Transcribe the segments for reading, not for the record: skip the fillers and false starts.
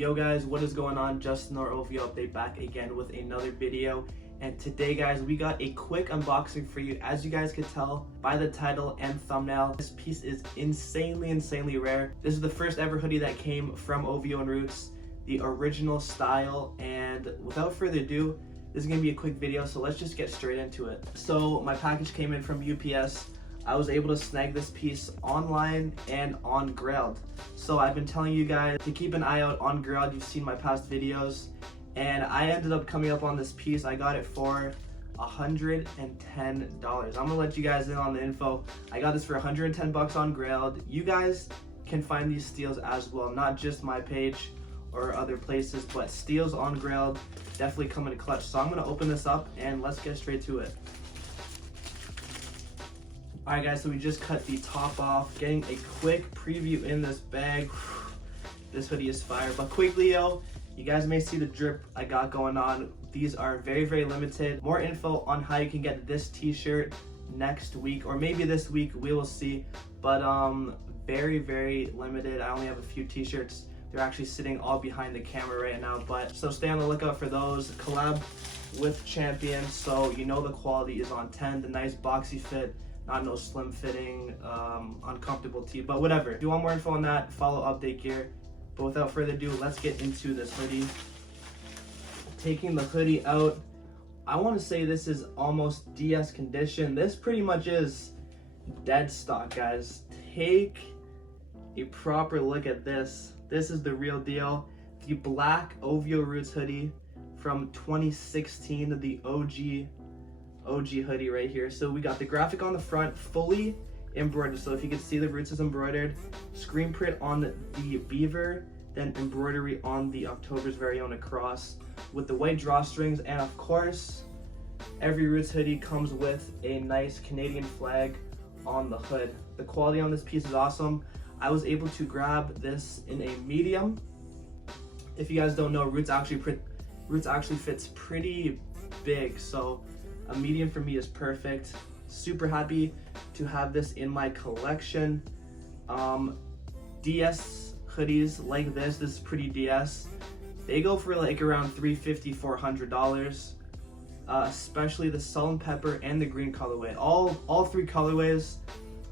Yo guys, what is going on? Justin or OVO update back again with another video. And today guys, we got a quick unboxing for you. As you guys could tell by the title and thumbnail, this piece is insanely rare. This is the first ever hoodie that came from OVO and Roots, the original style. And without further ado, this is gonna be a quick video, so let's just get straight into it. So my package came in from UPS. I was able to snag this piece online and on Grailed. So I've been telling you guys to keep an eye out on Grailed. You've seen my past videos. And I ended up coming up on this piece. I got it for $110. I'm gonna let you guys in on the info. I got this for 110 bucks on Grailed. You guys can find these steals as well, not just my page or other places, but steals on Grailed definitely come in clutch. So I'm gonna open this up and let's get straight to it. Alright guys, so we just cut the top off, getting a quick preview in this bag. This hoodie is fire, but quickly yo, you guys may see the drip I got going on. These are very limited. More info on how you can get this t-shirt next week, or maybe this week, we will see. But very limited. I only have a few t-shirts. They're actually sitting all behind the camera right now, but so stay on the lookout for those. Collab with Champion, so you know the quality is on 10. The nice boxy fit, not no slim fitting, uncomfortable tee, but whatever. If you want more info on that, follow Update Gear. But without further ado, let's get into this hoodie. Taking the hoodie out, I want to say this is almost DS condition. This pretty much is dead stock, guys. Take a proper look at this. This is the real deal. The black OVO Roots hoodie from 2016, the OG hoodie right here. So we got the graphic on the front, fully embroidered. So if you can see, the Roots is embroidered, screen print on the beaver, then embroidery on the October's very own across with the white drawstrings. And of course, every Roots hoodie comes with a nice Canadian flag on the hood. The quality on this piece is awesome. I was able to grab this in a medium. If you guys don't know, Roots actually fits pretty big, so a medium for me is perfect. Super happy to have this in my collection. DS hoodies like this is pretty DS. They go for like around $350, $400. Especially the salt and pepper and the green colorway. All three colorways.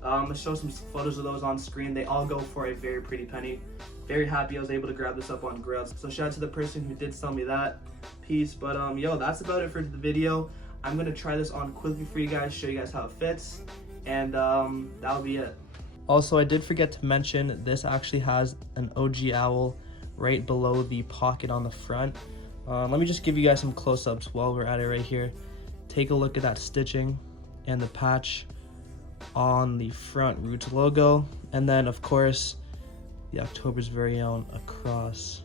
Let's show some photos of those on screen. They all go for a very pretty penny. Very happy I was able to grab this up on Grailed. So shout out to the person who did sell me that piece. But yo, that's about it for the video. I'm gonna try this on quickly for you guys, show you guys how it fits, and that'll be it. Also, I did forget to mention, this actually has an OG owl right below the pocket on the front. Let me just give you guys some close-ups while we're at it right here. Take a look at that stitching and the patch on the front Roots logo, and then of course the October's very own across.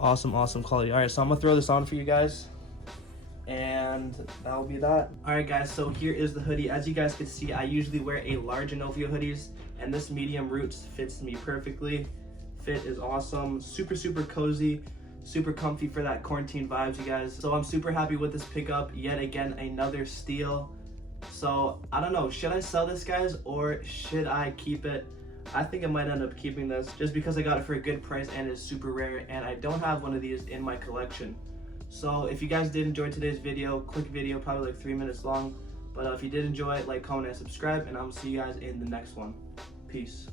Awesome quality. All right, so I'm gonna throw this on for you guys, and that'll be that. All right guys, so here is the hoodie. As you guys can see, I usually wear a large in OVO hoodies, and this medium Roots fits me perfectly. Fit is awesome, super cozy, super comfy for that quarantine vibes, you guys. So I'm super happy with this pickup. Yet again, another steal. So I don't know, should I sell this, guys, or should I keep it? I think I might end up keeping this just because I got it for a good price and it's super rare, and I don't have one of these in my collection. So if you guys did enjoy today's video, quick video, probably like 3 minutes long, but if you did enjoy it, like, comment, and subscribe, and I'm gonna see you guys in the next one. Peace.